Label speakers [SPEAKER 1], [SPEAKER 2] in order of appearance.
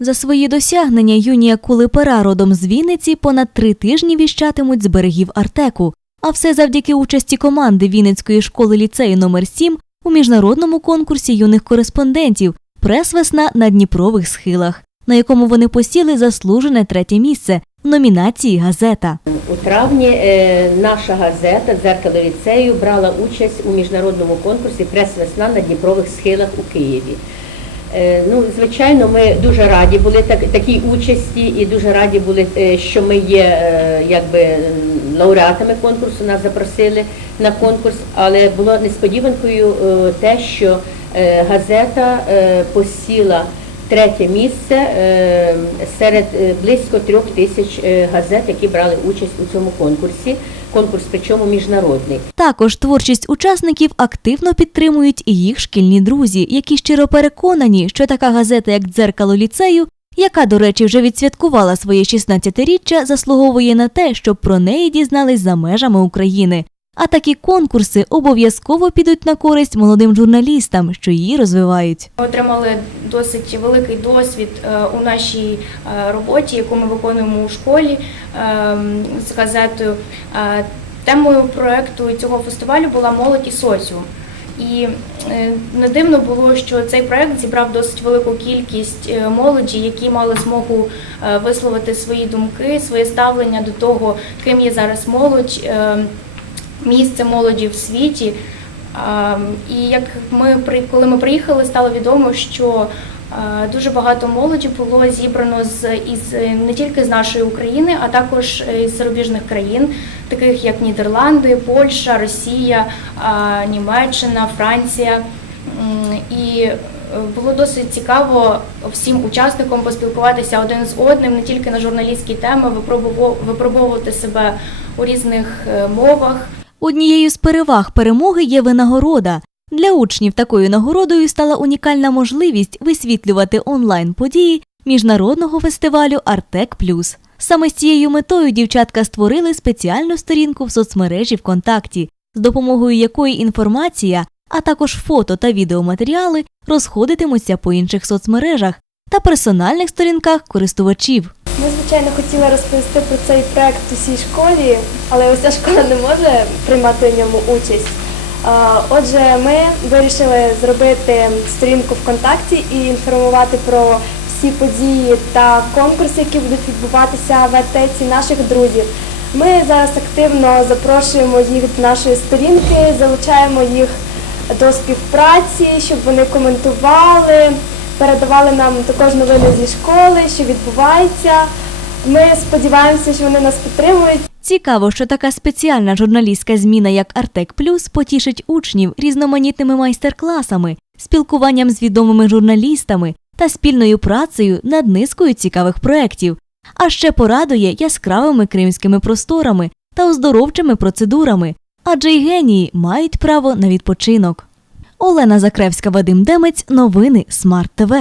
[SPEAKER 1] За свої досягнення юні акули пера родом з Вінниці понад три тижні віщатимуть з берегів Артеку. А все завдяки участі команди Вінницької школи ліцею номер 7 у міжнародному конкурсі юних кореспондентів Прес-весна на Дніпрових схилах, на якому вони посіли заслужене третє місце в номінації Газета.
[SPEAKER 2] У травні е, наша газета Дзеркало ліцею брала участь у міжнародному конкурсі Прес-весна на Дніпрових схилах у Києві. Е, Ну, звичайно, ми дуже раді були так, такій участі і дуже раді були, е, що ми є е, якби лауреатами конкурсу. Нас запросили на конкурс, але було несподіванкою те, що газета посіла третє місце е, серед е, близько трьох тисяч е, газет, які брали участь у цьому конкурсі. Конкурс, причому міжнародний.
[SPEAKER 1] Також творчість учасників активно підтримують і їх шкільні друзі, які щиро переконані, що така газета, як дзеркало ліцею, яка, до речі, вже відсвяткувала своє 16-річчя, заслуговує на те, щоб про неї дізнались за межами України. А такі конкурси обов'язково підуть на користь молодим журналістам, що її розвивають.
[SPEAKER 3] Ми отримали досить великий досвід е, у нашій е, роботі, яку ми виконуємо у школі е, з газетою. Е, Темою проекту цього фестивалю була молодь і соціум. І не дивно було, що цей проект зібрав досить велику кількість молоді, які мали змогу висловити свої думки, своє ставлення до того, ким є зараз молодь, е, місце молоді в світі. І як ми коли ми приїхали, стало відомо, що дуже багато молоді було зібрано з із е, не тільки з нашої України, а також е, з зарубіжних країн, таких як Нідерланди, Польща, Росія, Німеччина, Франція. І е, було досить цікаво всім учасникам поспілкуватися один з одним, не тільки на журналістські теми, випробовувати себе у різних е, мовах.
[SPEAKER 1] Однією з переваг перемоги є винагорода. Для учнів такою нагородою стала унікальна можливість висвітлювати онлайн події міжнародного фестивалю Артек Плюс. Саме з цією метою дівчатка створили спеціальну сторінку в соцмережі ВКонтакті, з допомогою якої інформація, а також фото та відеоматеріали розходитимуться по інших соцмережах та персональних сторінках користувачів.
[SPEAKER 4] Ми, звичайно, хотіли розповісти про цей проект усій школі, але ось школа не може приймати в ньому участь. Отже, ми вирішили зробити сторінку ВКонтакті і інформувати про всі події та конкурси, які будуть відбуватися в артеці наших друзів. Ми зараз активно запрошуємо їх до нашої сторінки, залучаємо їх до співпраці, щоб вони коментували, передавали нам також новини зі школи, що відбувається. Ми сподіваємося, що вони нас підтримують.
[SPEAKER 1] Цікаво, що така спеціальна журналістська зміна, як Артек Плюс, потішить учнів різноманітними майстер-класами, спілкуванням з відомими журналістами та спільною працею над низкою цікавих проєктів, а ще порадує яскравими кримськими просторами та оздоровчими процедурами, адже й генії мають право на відпочинок. Олена Закревська, Вадим Демець, новини Смарт ТВ.